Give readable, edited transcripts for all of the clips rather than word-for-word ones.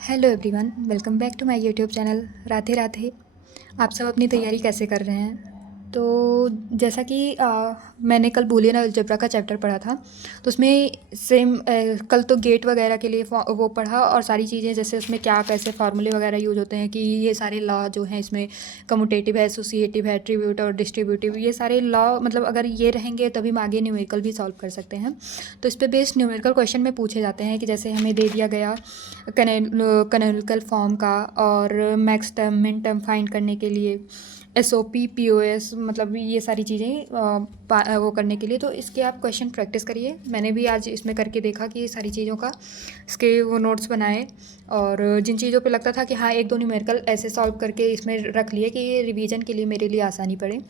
Hello everyone, welcome back to my YouTube channel. Radhe Radhe. आप सब अपनी तैयारी कैसे कर रहे हैं? तो जैसा कि मैंने कल बूलियन अलजेब्रा का चैप्टर पढ़ा था, तो उसमें सेम कल तो गेट वगैरह के लिए वो पढ़ा और सारी चीज़ें, जैसे उसमें क्या कैसे फार्मूले वगैरह यूज होते हैं, कि ये सारे लॉ जो हैं इसमें कम्यूटेटिव है, एसोसिएटिव है, एट्रीब्यूट और डिस्ट्रीब्यूटिव, ये सारे लॉ मतलब अगर ये रहेंगे तभी हम आगे न्यूमेरिकल भी सॉल्व कर सकते हैं। तो इस पर बेस्ड न्यूमेरिकल क्वेश्चन में पूछे जाते हैं कि जैसे हमें दे दिया गया कैनोनिकल फॉर्म का और max term min term find करने के लिए एसओपी पीओएस, मतलब ये सारी चीज़ें वो करने के लिए, तो इसके आप क्वेश्चन प्रैक्टिस करिए। मैंने भी आज इसमें करके देखा कि ये सारी चीज़ों का इसके वो नोट्स बनाए, और जिन चीज़ों पे लगता था कि हाँ एक दो न्यूमेरिकल ऐसे सॉल्व करके इसमें रख लिए कि ये रिवीजन के लिए मेरे लिए आसानी पड़े,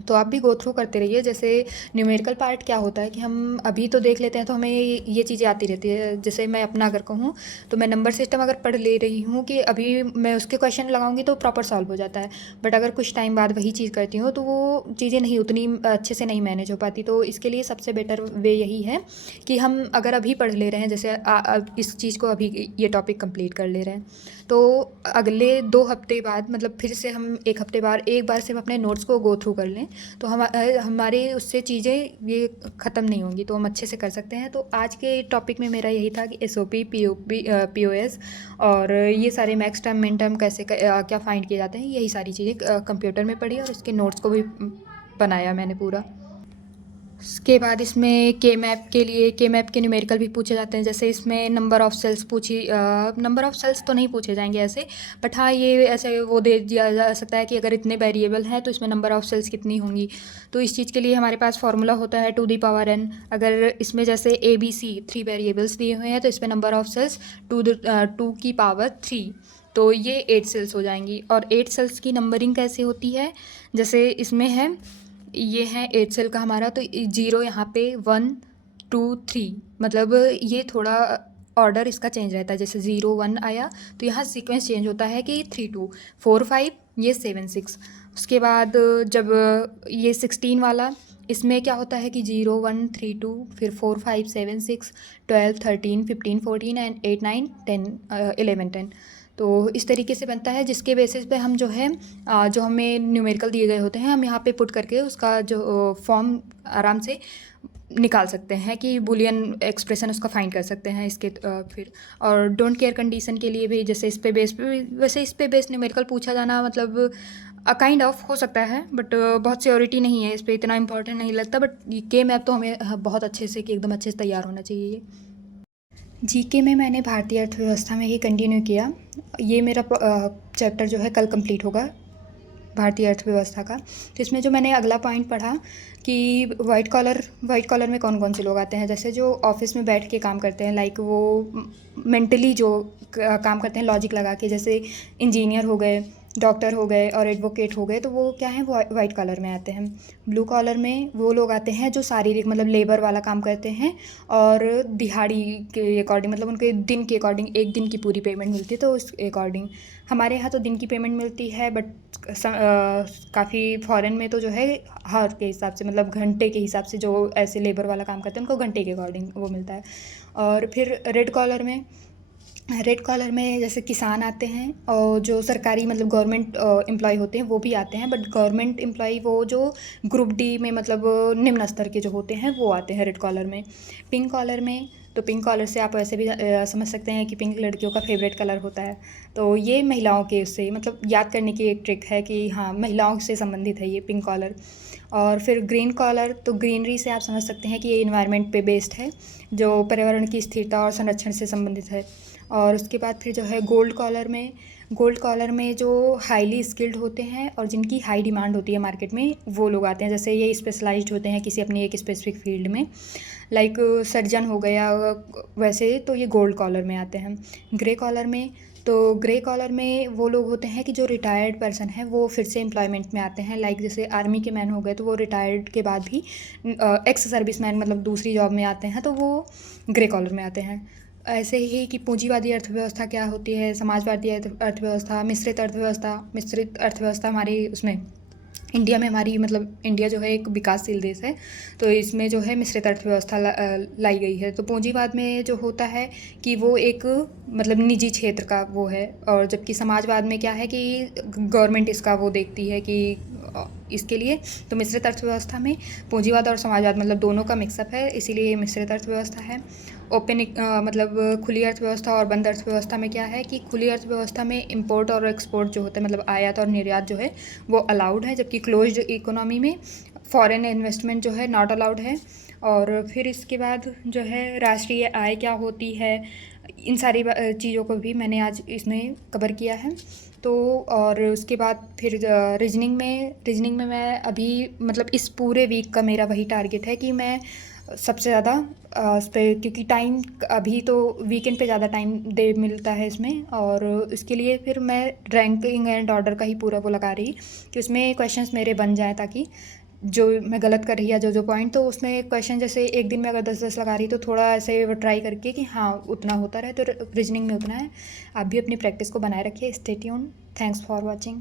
तो आप भी गो थ्रू करते रहिए। जैसे न्यूमेरिकल पार्ट क्या होता है कि हम अभी तो देख लेते हैं तो हमें ये चीज़ें आती रहती है। जैसे मैं अपना अगर कहूँ तो मैं नंबर सिस्टम अगर पढ़ ले रही हूँ कि अभी मैं उसके क्वेश्चन लगाऊंगी तो प्रॉपर सॉल्व हो जाता है, बट अगर कुछ टाइम बाद वही चीज़ करती हूँ तो वो चीज़ें नहीं उतनी अच्छे से नहीं मैनेज हो पाती। तो इसके लिए सबसे बेटर वे यही है कि हम अगर अभी पढ़ ले रहे हैं, जैसे इस चीज़ को अभी ये टॉपिक कंप्लीट कर ले रहे हैं, तो अगले 2 हफ्ते बाद मतलब फिर से हम एक हफ्ते बाद एक बार से हम अपने नोट्स को गो थ्रू कर लें, तो हमारे उससे चीज़ें ये ख़त्म नहीं होंगी, तो हम अच्छे से कर सकते हैं। तो आज के टॉपिक में मेरा यही था कि एसओपी पीओएस और ये सारे मैक्स टर्म मिन टर्म कैसे क्या फाइंड किए जाते हैं, यही सारी चीज़ें कंप्यूटर में पढ़ी और इसके नोट्स को भी बनाया मैंने पूरा। उसके बाद इसमें के मैप के न्यूमेरिकल भी पूछे जाते हैं। जैसे इसमें number of cells number of cells तो नहीं पूछे जाएंगे ऐसे, बट हाँ ये ऐसे वो दे दिया जा सकता है कि अगर इतने वेरिएबल हैं तो इसमें नंबर ऑफ़ सेल्स कितनी होंगी। तो इस चीज़ के लिए हमारे पास फार्मूला होता है 2n। अगर इसमें जैसे ABC 3 वेरिएबल्स दिए हुए हैं तो इसमें नंबर ऑफ़ सेल्स 2 की पावर 3, तो ये 8 सेल्स हो जाएंगी। और 8 सेल्स की नंबरिंग कैसे होती है, जैसे इसमें है ये है 8 सेल का हमारा, तो 0 यहाँ पे 1 2 3, मतलब ये थोड़ा ऑर्डर इसका चेंज रहता है। जैसे 0 1 आया तो यहाँ सीक्वेंस चेंज होता है कि 3 2 4 5, ये 7 6। उसके बाद जब ये 16 वाला, इसमें क्या होता है कि 0 1 3 2, फिर 4 5 7 6 12 13 15 14 एंड 8 9 10 11 10। तो इस तरीके से बनता है, जिसके बेसिस पे हम जो है जो हमें न्यूमेरिकल दिए गए होते हैं हम यहाँ पे पुट करके उसका जो फॉर्म आराम से निकाल सकते हैं कि बुलियन एक्सप्रेशन उसका फाइंड कर सकते हैं इसके फिर। और डोंट केयर कंडीशन के लिए भी जैसे इस पे बेस पे, वैसे इस पे बेस न्यूमेरिकल पूछा जाना मतलब काइंड ऑफ हो सकता है, बट बहुत सियोरिटी नहीं है, इस पे इतना इंपॉर्टेंट नहीं लगता। बट के मैप तो हमें बहुत अच्छे से कि एकदम अच्छे से तैयार होना चाहिए ये। जीके में मैंने भारतीय अर्थव्यवस्था में ही कंटिन्यू किया। ये मेरा चैप्टर जो है कल कंप्लीट होगा भारतीय अर्थव्यवस्था का। तो इसमें जो मैंने अगला पॉइंट पढ़ा कि वाइट कॉलर में कौन कौन से लोग आते हैं। जैसे जो ऑफिस में बैठ के काम करते हैं, लाइक वो मेंटली जो काम करते हैं लॉजिक लगा के, जैसे इंजीनियर हो गए, डॉक्टर हो गए और एडवोकेट हो गए, तो वो क्या है, वो वाइट कॉलर में आते हैं। ब्लू कॉलर में वो लोग आते हैं जो शारीरिक मतलब लेबर वाला काम करते हैं और दिहाड़ी के अकॉर्डिंग, मतलब उनके दिन के अकॉर्डिंग एक दिन की पूरी पेमेंट मिलती है, तो उस अकॉर्डिंग। हमारे यहाँ तो दिन की पेमेंट मिलती है, बट काफ़ी फॉरेन में तो जो है हार के हिसाब से, मतलब घंटे के हिसाब से, जो ऐसे लेबर वाला काम करते हैं उनको घंटे के अकॉर्डिंग वो मिलता है। और फिर रेड कॉलर में जैसे किसान आते हैं और जो सरकारी मतलब गवर्नमेंट एम्प्लॉय होते हैं वो भी आते हैं, बट गवर्नमेंट एम्प्लॉय वो जो ग्रुप डी में मतलब निम्न स्तर के जो होते हैं वो आते हैं रेड कॉलर में। पिंक कॉलर में, तो पिंक कॉलर से आप वैसे भी समझ सकते हैं कि पिंक लड़कियों का फेवरेट कलर होता है, तो ये महिलाओं के उससे मतलब याद करने की एक ट्रिक है कि हाँ महिलाओं से संबंधित है ये पिंक कॉलर। और फिर ग्रीन कॉलर, तो ग्रीनरी से आप समझ सकते हैं कि ये इन्वायरमेंट पे बेस्ड है, जो पर्यावरण की स्थिरता और संरक्षण से संबंधित है। और उसके बाद फिर जो है गोल्ड कॉलर में जो हाईली स्किल्ड होते हैं और जिनकी हाई डिमांड होती है मार्केट में, वो लोग आते हैं। जैसे ये स्पेशलाइज्ड होते हैं किसी अपनी एक स्पेसिफिक फील्ड में, लाइक सर्जन हो गया वैसे, तो ये गोल्ड कॉलर में आते हैं। ग्रे कॉलर में वो लोग होते हैं कि जो रिटायर्ड पर्सन है वो फिर से एम्प्लॉयमेंट में आते हैं, लाइक जैसे आर्मी के मैन हो गए तो वो रिटायर्ड के बाद भी एक्स सर्विस मैन मतलब दूसरी जॉब में आते हैं, तो वो ग्रे कॉलर में आते हैं। ऐसे ही कि पूंजीवादी अर्थव्यवस्था क्या होती है, समाजवादी अर्थव्यवस्था, मिश्रित अर्थव्यवस्था हमारी उसमें इंडिया में हमारी मतलब इंडिया जो है एक विकासशील देश है, तो इसमें जो है मिश्रित अर्थव्यवस्था लाई गई है। तो पूंजीवाद में जो होता है कि वो एक मतलब निजी क्षेत्र का वो है, और जबकि समाजवाद में क्या है कि गवर्नमेंट इसका वो देखती है कि इसके लिए। तो मिश्रित अर्थव्यवस्था में पूंजीवाद और समाजवाद मतलब दोनों का मिक्सअप है, इसीलिए ये मिश्रित अर्थव्यवस्था है। ओपन मतलब खुली अर्थव्यवस्था और बंद अर्थव्यवस्था में क्या है कि खुली अर्थव्यवस्था में इंपोर्ट और एक्सपोर्ट जो होता है मतलब आयात और निर्यात जो है वो अलाउड है, जबकि क्लोज्ड इकोनॉमी में फॉरेन इन्वेस्टमेंट जो है नॉट अलाउड है। और फिर इसके बाद जो है राष्ट्रीय आय क्या होती है, इन सारी चीज़ों को भी मैंने आज इसमें कवर किया है। तो और उसके बाद फिर रीजनिंग में मैं अभी मतलब इस पूरे वीक का मेरा वही टारगेट है कि मैं सबसे ज़्यादा उस पर, क्योंकि टाइम अभी तो वीकेंड पे ज़्यादा टाइम दे मिलता है इसमें, और इसके लिए फिर मैं रैंकिंग एंड ऑर्डर का ही पूरा वो लगा रही कि उसमें क्वेश्चंस मेरे बन जाएँ, ताकि जो मैं गलत कर रही या जो पॉइंट, तो उसमें क्वेश्चन जैसे एक दिन में अगर 10-10 लगा रही तो थोड़ा ऐसे वो ट्राई करके कि हाँ उतना होता रहे। तो रीजनिंग में उतना है। आप भी अपनी प्रैक्टिस को बनाए रखिए। Stay tuned. Thanks for watching.